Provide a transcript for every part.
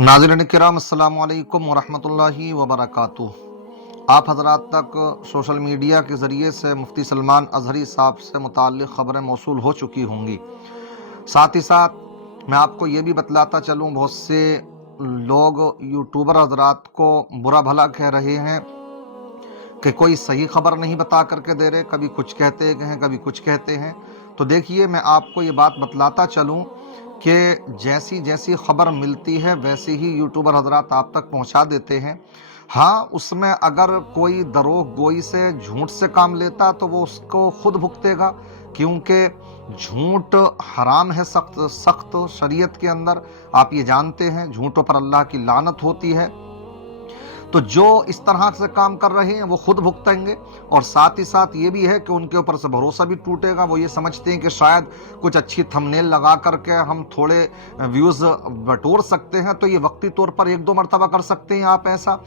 नाज़रीन किराम अस्सलाम वालेकुम वरहमतुल्लाहि वबरकातुह। आप हजरात तक सोशल मीडिया के ज़रिए से मुफ्ती सलमान अज़हरी साहब से मुताल्लिक़ ख़बरें मौसूल हो चुकी होंगी। साथ ही साथ मैं आपको ये भी बतलाता चलूँ, बहुत से लोग यूट्यूबर हजरात को बुरा भला कह रहे हैं कि कोई सही खबर नहीं बता करके दे रहे, कभी कुछ कहते हैं कभी कुछ कहते हैं। तो देखिए, मैं आपको ये बात बतलाता चलूँ कि जैसी जैसी खबर मिलती है वैसे ही यूट्यूबर हजरात आप तक पहुंचा देते हैं। हाँ, उसमें अगर कोई दरोग गोई से झूठ से काम लेता तो वो उसको खुद भुगतेगा, क्योंकि झूठ हराम है सख्त सख्त शरीयत के अंदर। आप ये जानते हैं, झूठों पर अल्लाह की लानत होती है। तो जो इस तरह से काम कर रहे हैं वो खुद भुगतेंगे, और साथ ही साथ ये भी है कि उनके ऊपर से भरोसा भी टूटेगा। वो ये समझते हैं कि शायद कुछ अच्छी थंबनेल लगा करके हम थोड़े व्यूज़ बटोर सकते हैं, तो ये वक्ती तौर पर एक दो मरतबा कर सकते हैं आप ऐसा।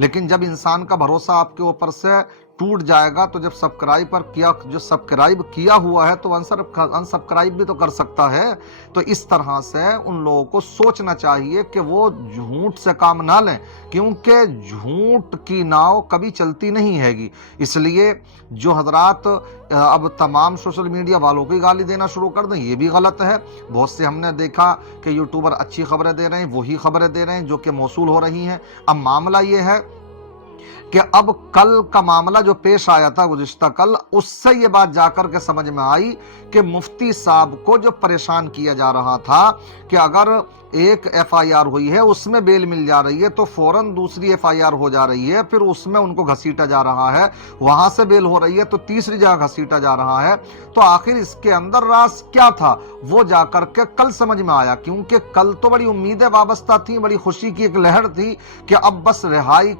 लेकिन जब इंसान का भरोसा आपके ऊपर से टूट जाएगा तो जब सब्सक्राइब किया हुआ है तो अनसब्सक्राइब भी तो कर सकता है। तो इस तरह से उन लोगों को सोचना चाहिए कि वो झूठ से काम ना लें, क्योंकि झूठ की नाव कभी चलती नहीं हैगी। इसलिए जो हजरात अब तमाम सोशल मीडिया वालों को गाली देना शुरू कर दें, ये भी गलत है। बहुत से हमने देखा कि यूट्यूबर अच्छी खबरें दे रहे हैं, वही खबरें दे रहे हैं जो कि मौसूल हो रही हैं। अब मामला ये है कि अब कल का मामला जो पेश आया था गुज़िश्ता कल, उससे ये बात जाकर के समझ में आई कि मुफ्ती साहब को जो परेशान किया जा रहा था कि अगर एक एफआईआर हुई है उसमें बेल मिल जा रही है तो फौरन दूसरी एफआईआर हो जा रही है, फिर उसमें उनको घसीटा जा रहा है, वहां से बेल हो रही है तो तीसरी जगह घसीटा जा रहा है। तो आखिर इसके अंदर राज क्या था वो जाकर के कल समझ में आया, क्योंकि कल तो बड़ी उम्मीदें वाबस्ता थी, बड़ी खुशी की एक लहर थी कि अब बस रिहाई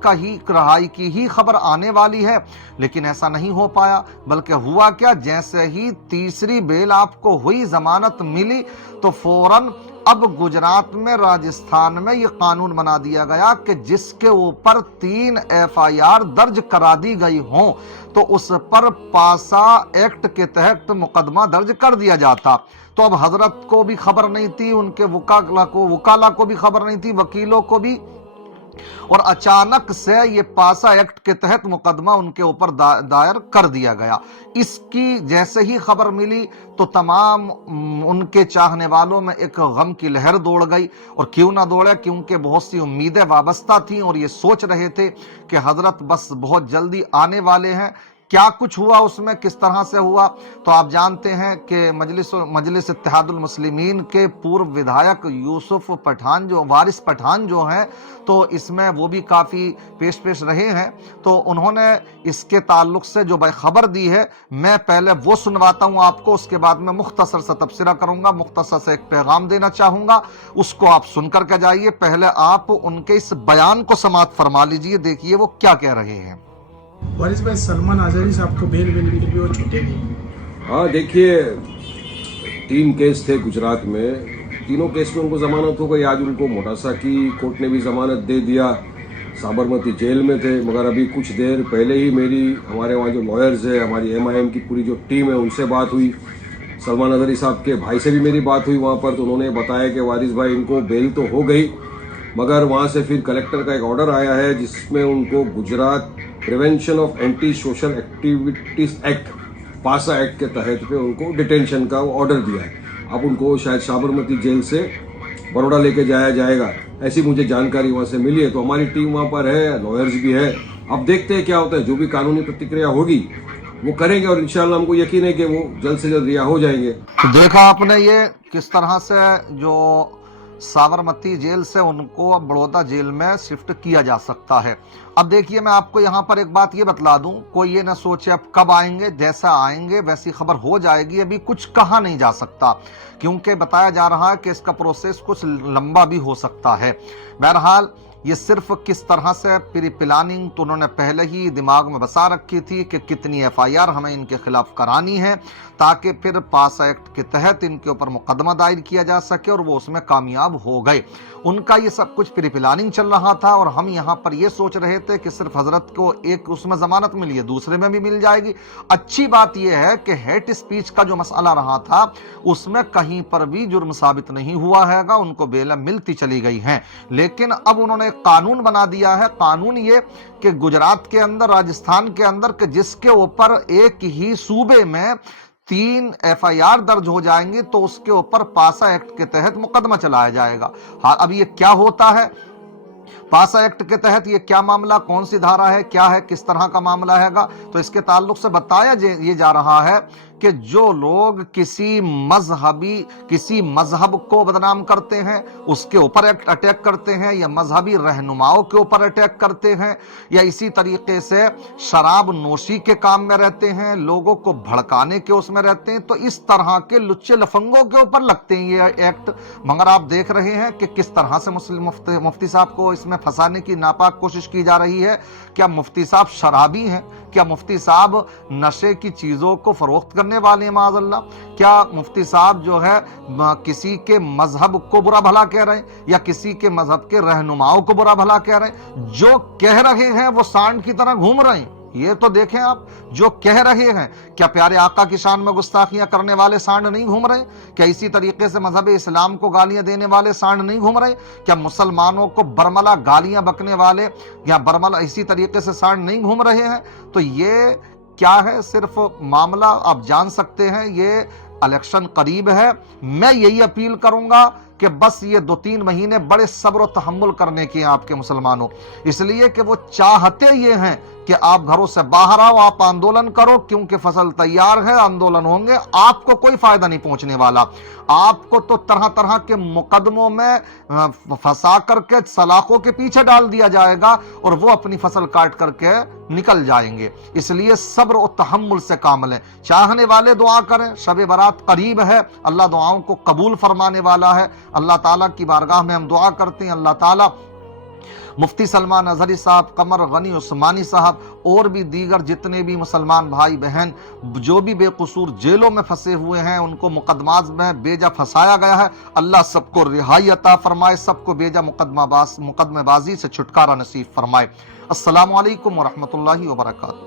की ही खबर आने वाली है। लेकिन ऐसा नहीं हो पाया, बल्कि हुआ क्या, जैसे ही तीसरी बेल आपको हुई, जमानत मिली, तो फौरन अब गुजरात में, राजस्थान में ये कानून बना दिया गया कि जिसके ऊपर 3 एफआईआर दर्ज करा दी गई हो तो उस पर पासा एक्ट के तहत मुकदमा दर्ज कर दिया जाता। तो अब हजरत को भी खबर नहीं थी, उनके वकाला को भी खबर नहीं थी, वकीलों को भी, और अचानक से ये पासा एक्ट के तहत मुकदमा उनके ऊपर दायर कर दिया गया। इसकी जैसे ही खबर मिली तो तमाम उनके चाहने वालों में एक गम की लहर दौड़ गई। और क्यों ना दौड़े, क्योंकि बहुत सी उम्मीदें वाबस्ता थी और ये सोच रहे थे कि हजरत बस बहुत जल्दी आने वाले हैं। क्या कुछ हुआ उसमें, किस तरह से हुआ, तो आप जानते हैं कि मजलिस इत्तेहादुल मुस्लिमीन के पूर्व विधायक यूसुफ पठान, जो वारिस पठान जो हैं, तो इसमें वो भी काफ़ी पेश रहे हैं। तो उन्होंने इसके ताल्लुक से जो खबर दी है, मैं पहले वो सुनवाता हूँ आपको, उसके बाद में मुख्तसर सा तबसरा करूँगा, मुख्तसर से एक पैगाम देना चाहूँगा, उसको आप सुन कर के जाइए। पहले आप उनके इस बयान को समाअत फरमा लीजिए, देखिए वो क्या कह रहे हैं। वारिस भाई, सलमान अज़हरी साहब को बेल मिली भी वो छूटेगी? हाँ, देखिए 3 केस थे गुजरात में, तीनों केस में उनको जमानत हो गई। आज उनको मोटासा की कोर्ट ने भी जमानत दे दिया, साबरमती जेल में थे। मगर अभी कुछ देर पहले ही हमारे वहाँ जो लॉयर्स है, हमारी एमआईएम की पूरी जो टीम है, उनसे बात हुई। सलमान अज़हरी साहब के भाई से भी मेरी बात हुई वहाँ पर, तो उन्होंने बताया कि वारिस भाई इनको बेल तो हो गई, मगर वहाँ से फिर कलेक्टर का एक ऑर्डर आया है जिसमें उनको Gujarat prevention of anti social activities act, पासा एक्ट के तहत पे उनको डिटेंशन का ऑर्डर दिया है। अब उनको शायद साबरमती जेल से बड़ौदा लेके जाया जाएगा, ऐसी मुझे जानकारी वहाँ से मिली है। तो हमारी टीम वहाँ पर है, लॉयर्स भी है। अब देखते हैं क्या होता है, जो भी कानूनी प्रतिक्रिया होगी वो करेंगे और इंशाल्लाह हमको यकीन है कि वो जल्द से जल्द रिहा हो जाएंगे। तो देखा आपने ये किस तरह से जो साबरमती जेल से उनको अब बड़ौदा जेल में शिफ्ट किया जा सकता है। अब देखिए, मैं आपको यहाँ पर एक बात ये बतला दूं, कोई ये ना सोचे अब कब आएंगे, जैसा आएंगे वैसी खबर हो जाएगी। अभी कुछ कहा नहीं जा सकता, क्योंकि बताया जा रहा है कि इसका प्रोसेस कुछ लंबा भी हो सकता है। बहरहाल یہ صرف کس طرح سے پری پلاننگ تو انہوں نے پہلے ہی دماغ میں بسا رکھی تھی کہ کتنی FIR ہمیں ان کے خلاف کرانی ہے تاکہ پھر پاس ایکٹ کے تحت ان کے اوپر مقدمہ دائر کیا جا سکے، اور وہ اس میں کامیاب ہو گئے۔ ان کا یہ سب کچھ پری پلاننگ چل رہا تھا، اور ہم یہاں پر یہ سوچ رہے تھے کہ صرف حضرت کو ایک اس میں ضمانت ملی ہے، دوسرے میں بھی مل جائے گی۔ اچھی بات یہ ہے کہ ہیٹ اسپیچ کا جو مسئلہ رہا تھا اس میں کہیں پر بھی جرم ثابت نہیں ہوا ہے گا، ان کو بیل ملتی چلی گئی ہیں۔ لیکن اب انہوں نے ایک قانون بنا دیا ہے، قانون یہ کہ گجرات کے اندر، راجستھان کے اندر، کہ جس کے اوپر ایک ہی صوبے میں 3 FIR درج ہو جائیں گے تو اس کے اوپر پاسا ایکٹ کے تحت مقدمہ چلایا جائے گا۔ اب یہ کیا ہوتا ہے پاسا ایکٹ کے تحت، یہ کیا معاملہ، کون سی دھارا ہے، کیا ہے، کس طرح کا معاملہ ہے گا؟ تو اس کے تعلق سے بتایا یہ جا رہا ہے کہ جو لوگ کسی مذہب کو بدنام کرتے ہیں، اس کے اوپر اٹیک کرتے ہیں، یا مذہبی رہنماؤں کے اوپر اٹیک کرتے ہیں، یا اسی طریقے سے شراب نوشی کے کام میں رہتے ہیں، لوگوں کو بھڑکانے کے اس میں رہتے ہیں، تو اس طرح کے لچے لفنگوں کے اوپر لگتے ہیں یہ ایکٹ۔ مگر آپ دیکھ رہے ہیں کہ کس طرح سے مفتی صاحب کو اس میں پھنسانے کی ناپاک کوشش کی جا رہی ہے۔ کیا مفتی صاحب شرابی ہیں؟ کیا مفتی صاحب نشے کی چیزوں کو فروخت کرنے والے ہیں معاذ اللہ؟ کیا مفتی صاحب جو ہے کسی کے مذہب کو برا بھلا کہہ رہے ہیں، یا کسی کے مذہب کے رہنماؤں کو برا بھلا کہہ رہے ہیں؟ جو کہہ رہے ہیں وہ سانڈ کی طرح گھوم رہے ہیں۔ یہ تو دیکھیں آپ، جو کہہ رہے ہیں، کیا پیارے آقا کی شان میں گستاخیاں کرنے والے سانڈ نہیں گھوم رہے؟ کیا اسی طریقے سے مذہب اسلام کو گالیاں دینے والے سانڈ نہیں گھوم رہے؟ کیا مسلمانوں کو برملا گالیاں بکنے والے یا برملا اسی طریقے سے سانڈ نہیں گھوم رہے ہیں؟ تو یہ کیا ہے؟ صرف معاملہ آپ جان سکتے ہیں، یہ الیکشن قریب ہے۔ میں یہی اپیل کروں گا کہ بس یہ 2-3 مہینے بڑے صبر و تحمل کرنے کی ہیں آپ کے مسلمانوں، اس لیے کہ وہ چاہتے یہ ہیں کہ آپ گھروں سے باہر آؤ، آپ آندولن کرو، کیونکہ فصل تیار ہے، آندولن ہوں گے، آپ کو کوئی فائدہ نہیں پہنچنے والا۔ آپ کو تو طرح طرح کے مقدموں میں پھنسا کر کے سلاخوں کے پیچھے ڈال دیا جائے گا، اور وہ اپنی فصل کاٹ کر کے نکل جائیں گے۔ اس لیے صبر و تحمل سے کام لیں۔ چاہنے والے دعا کریں، شب برات قریب ہے، اللہ دعاؤں کو قبول فرمانے والا ہے۔ اللہ تعالیٰ کی بارگاہ میں ہم دعا کرتے ہیں، اللہ تعالیٰ مفتی سلمان اظہری صاحب، قمر غنی عثمانی صاحب، اور بھی دیگر جتنے بھی مسلمان بھائی بہن جو بھی بے قصور جیلوں میں پھنسے ہوئے ہیں، ان کو مقدمات میں بیجا پھنسایا گیا ہے، اللہ سب کو رہائی عطا فرمائے، سب کو بیجا مقدمہ بازی سے چھٹکارا نصیب فرمائے۔ السلام علیکم ورحمۃ اللہ وبرکاتہ۔